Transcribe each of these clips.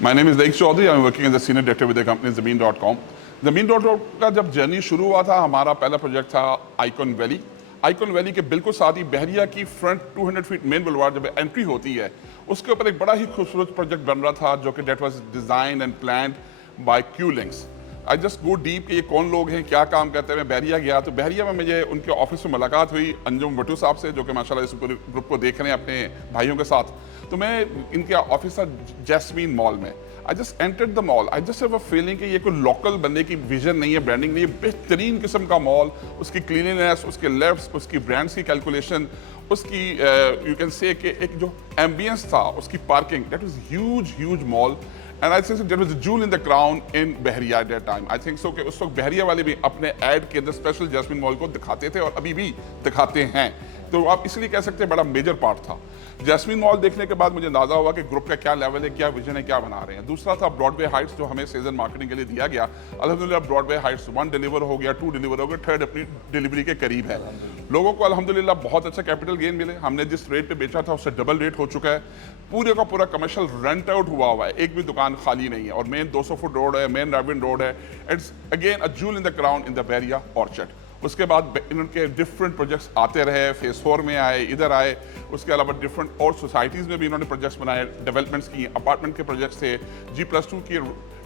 My name is Laik Chaudhary. I'm working as a senior director with the company Zameen.com. Zameen.com का जब journey शुरू हुआ था, हमारा पहला प्रोजेक्ट था आइकॉन वैली। आइकॉन वैली के बिल्कुल साथ ही बहरिया की फ्रंट 200 फीट मेन बुलवार्ड जब एंट्री होती है, उसके ऊपर एक बड़ा ही खूबसूरत प्रोजेक्ट बन रहा था जो कि that was designed and planned by Q Links. I just go deep कि ये कौन लोग हैं, क्या काम करते हैं। मैं बहरिया गया तो बहरिया में मुझे उनके ऑफिस में मुलाकात हुई अंजुम भट्टू साहब से, जो कि माशाल्लाह इस पूरे ग्रुप को देख रहे हैं अपने भाइयों के साथ। तो मैं इनके ऑफिस था जैस्मीन मॉल में। I just entered the mall. I just have a feeling कि ये कोई लोकल बनने की विजन नहीं है, ब्रांडिंग नहीं है। बेहतरीन किस्म का मॉल, उसकी क्लीनिनेस, उसके लेफ्ट, उसकी ब्रांड्स की कैलकुलेशन, उसकी यू कैन से कि एक जो एम्बियंस था, उसकी parking, that was huge mall. And I think that was the joule in the crown in Bahria at that time. I think so कि उस वक्त बहरिया वाले भी अपने ऐड के अंदर स्पेशल जैस्मिन मॉल को दिखाते थे और अभी भी दिखाते हैं। तो आप इसलिए कह सकते हैं बड़ा मेजर पार्ट था। जैस्मिन मॉल देखने के बाद मुझे अंदाजा हुआ कि ग्रुप का क्या लेवल है, क्या विजन है, क्या बना रहे हैं। दूसरा था ब्रॉडवे हाइट्स, जो हमें सीजन मार्केटिंग के लिए दिया गया। अल्हम्दुलिल्लाह ब्रॉडवे हाइट्स 1 डिलीवर हो गया, 2 डिलीवर हो गया, 3rd अपनी डिलीवरी के करीब है। लोगों को अल्हम्दुलिल्लाह बहुत अच्छा कैपिटल गेन मिले। हमने जिस रेट पे बेचा था उससे डबल रेट हो चुका है। पूरे का पूरा कमर्शियल रेंट आउट हुआ है, एक भी दुकान खाली नहीं है और मेन 200 फुट रोड है, मेन राविन रोड है। It's again a joule in the crown in the Bahria orchard. उसके बाद इनके डिफरेंट प्रोजेक्ट्स आते रहे, फेज 4 में आए, इधर आए। उसके अलावा डिफरेंट और सोसाइटीज़ में भी इन्होंने प्रोजेक्ट्स बनाए, डेवलपमेंट्स की, अपार्टमेंट के प्रोजेक्ट्स थे, G+2 की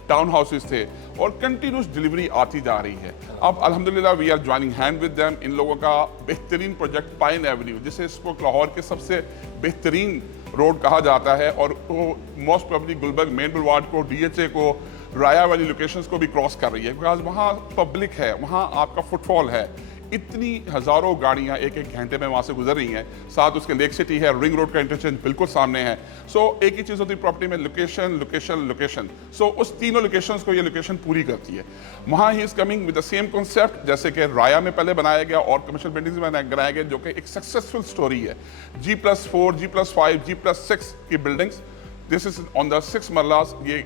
टाउन हाउसेस थे और कंटिन्यूस डिलीवरी आती जा रही है। अब अल्हम्दुलिल्लाह we are joining hand with them. इन लोगों का बेहतरीन प्रोजेक्ट पाइन एवेन्यू, जिसे इसको लाहौर के सबसे बेहतरीन रोड कहा जाता है और वो most probably Gulberg main boulevard को, DHA को, राया वाली लोकेशंस को भी क्रॉस कर रही है, बिकॉज वहाँ पब्लिक है, वहाँ आपका फुटफॉल है। इतनी हज़ारों गाड़ियाँ एक घंटे में वहाँ से गुजर रही हैं। साथ उसके लेक सिटी है, रिंग रोड का इंटरचेंज बिल्कुल सामने है। सो एक ही चीज़ होती है प्रॉपर्टी में, लोकेशन लोकेशन लोकेशन। सो उस तीनों लोकेशंस को ये लोकेशन पूरी करती है। वहाँ he is coming with the same concept जैसे कि राया में पहले बनाया गया और कमर्शियल बिल्डिंग्स में बनाया गया, जो कि एक सक्सेसफुल स्टोरी है। G+4, G+5, G+6 की buildings, this is on the 6 मरलास, ये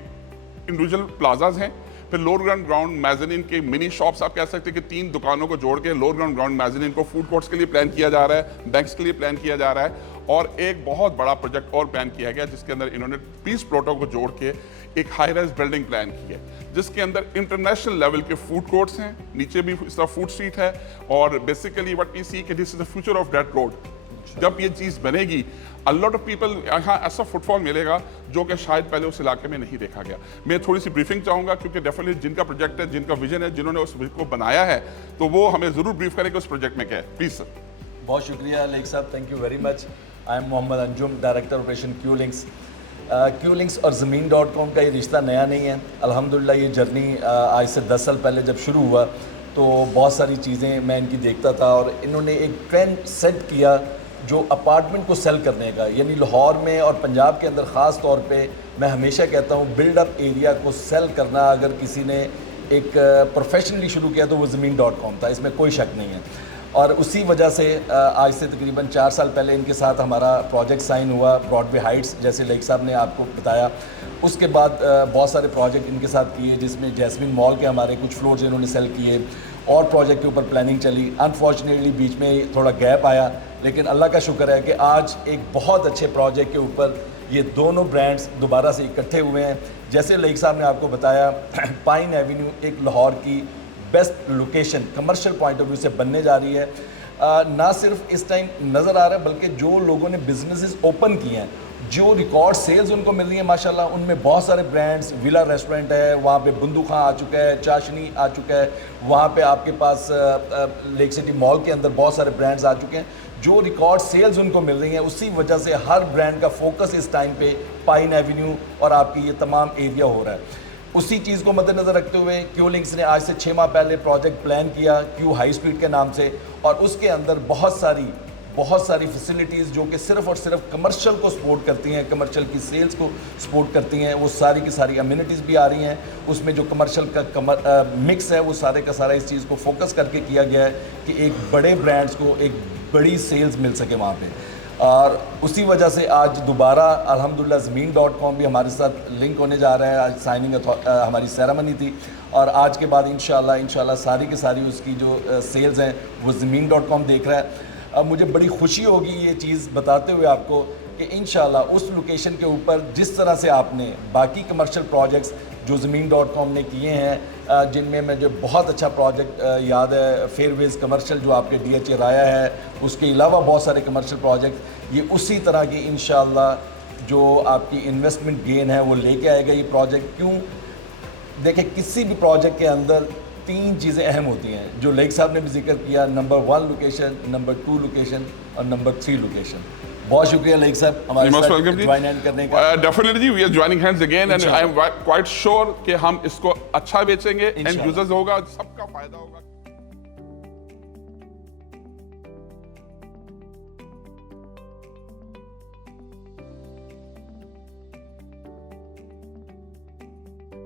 इंडिविजुअल प्लाजाज हैं। फिर लोअर ग्राउंड मैजनीन के मिनी शॉप्स, आप कह सकते हैं कि 3 दुकानों को जोड़ के लोअर ग्राउंड मैजनीन को फूड कोर्ट्स के लिए प्लान किया जा रहा है, बैंक्स के लिए प्लान किया जा रहा है। और एक बहुत बड़ा प्रोजेक्ट और प्लान किया गया जिसके अंदर इन्होंने 20 प्लॉटों को जोड़ के एक हाई राइज बिल्डिंग प्लान की है, जिसके अंदर इंटरनेशनल लेवल के फूड कोर्ट्स हैं, नीचे भी इस तरह फूड स्ट्रीट है। और बेसिकली व्हाट वी सी कि this is the future of that road. जब ये चीज़ बनेगी, अ लॉट ऑफ पीपल, यहाँ ऐसा फुटफॉल मिलेगा जो कि शायद पहले उस इलाके में नहीं देखा गया। मैं थोड़ी सी ब्रीफिंग चाहूँगा क्योंकि डेफिनेटली जिनका प्रोजेक्ट है, जिनका विजन है, जिन्होंने उस को बनाया है, तो वो हमें ज़रूर ब्रीफ करेंगे उस प्रोजेक्ट में क्या है। Please sir. बहुत शुक्रिया लेक साहब, thank you very much. I am Mohammad Anjum, director operation Q Links. Q Links और Zameen.com का ये रिश्ता नया नहीं है। अल्हम्दुलिल्लाह ये जर्नी आज से 10 साल पहले जब शुरू हुआ तो बहुत सारी चीज़ें मैं इनकी देखता था और इन्होंने एक ट्रेंड सेट किया जो अपार्टमेंट को सेल करने का, यानी लाहौर में और पंजाब के अंदर ख़ास तौर पे मैं हमेशा कहता हूँ बिल्ड अप एरिया को सेल करना अगर किसी ने एक प्रोफेशनली शुरू किया तो वो Zameen.com था, इसमें कोई शक नहीं है। और उसी वजह से आज से तकरीबन 4 साल पहले इनके साथ हमारा प्रोजेक्ट साइन हुआ ब्रॉडवे हाइट्स, जैसे लेक साहब ने आपको बताया। उसके बाद बहुत सारे प्रोजेक्ट इनके साथ किए, जिसमें जैस्मिन मॉल के हमारे कुछ फ्लोर्स इन्होंने सेल किए और प्रोजेक्ट के ऊपर प्लानिंग चली। अनफॉर्चुनेटली बीच में थोड़ा गैप आया, लेकिन अल्लाह का शुक्र है कि आज एक बहुत अच्छे प्रोजेक्ट के ऊपर ये दोनों ब्रांड्स दोबारा से इकट्ठे हुए हैं। जैसे लेक साहब ने आपको बताया, पाइन एवेन्यू एक लाहौर की best location commercial point of view से बनने जा रही है। ना सिर्फ इस टाइम नज़र आ रहा है, बल्कि जो लोगों ने बिजनेसेस ओपन किए हैं, जो रिकॉर्ड सेल्स उनको मिल रही है माशाल्लाह, उनमें बहुत सारे ब्रांड्स, विला रेस्टोरेंट है, वहाँ पे बंदू खां आ चुका है, चाशनी आ चुका है, वहाँ पे आपके पास लेक सिटी मॉल के अंदर बहुत सारे ब्रांड्स आ चुके हैं। जो रिकॉर्ड सेल्स उनको मिल रही हैं, उसी वजह से हर ब्रांड का फोकस इस टाइम पे पाइन एवेन्यू और आपकी ये तमाम एरिया हो रहा है। उसी चीज़ को मद्देनज़र रखते हुए क्यू लिंक्स ने आज से 6 माह पहले प्रोजेक्ट प्लान किया क्यू हाई स्ट्रीट के नाम से, और उसके अंदर बहुत सारी फैसिलिटीज़ जो कि सिर्फ़ और सिर्फ कमर्शियल को सपोर्ट करती हैं, कमर्शियल की सेल्स को सपोर्ट करती हैं, वो सारी की सारी अम्यूनिटीज़ भी आ रही हैं। उसमें जो कमर्शियल का मिक्स है वो सारे का सारा इस चीज़ को फोकस करके किया गया है कि एक बड़े ब्रांड्स को एक बड़ी सेल्स मिल सके वहाँ पे। और उसी वजह से आज दोबारा अल्हम्दुलिल्लाह Zameen.com भी हमारे साथ लिंक होने जा रहा है। आज साइनिंग हमारी सेरेमनी थी और आज के बाद इंशाल्लाह सारी की सारी उसकी जो सेल्स हैं वो Zameen.com देख रहा है। अब मुझे बड़ी खुशी होगी ये चीज़ बताते हुए आपको کہ انشاءاللہ اس لوکیشن کے اوپر جس طرح سے آپ نے باقی کمرشل پروجیکٹس جو زمین.com نے کیے ہیں جن میں مجھے بہت اچھا پروجیکٹ یاد ہے فیئر ویز کمرشل جو آپ کے ڈی ایچ اے رایا ہے, اس کے علاوہ بہت سارے کمرشل پروجیکٹ, یہ اسی طرح کی انشاءاللہ جو آپ کی انویسٹمنٹ گین ہے وہ لے کے آئے گا یہ پروجیکٹ. کیوں دیکھیں کسی بھی پروجیکٹ کے اندر 3 چیزیں اہم ہوتی ہیں جو لیک صاحب نے بھی ذکر کیا, نمبر 1 لوکیشن, نمبر 2 لوکیشن اور نمبر 3 لوکیشن. بہت شکریہ لیک صاحب ہمارے ساتھ جوائن ہینڈ کرنے کا. Definitely we are joining hands again and I am quite sure کہ ہم اس کو اچھا بیچیں گے, اینڈ یوزرز ہوگا, سب کا فائدہ ہوگا.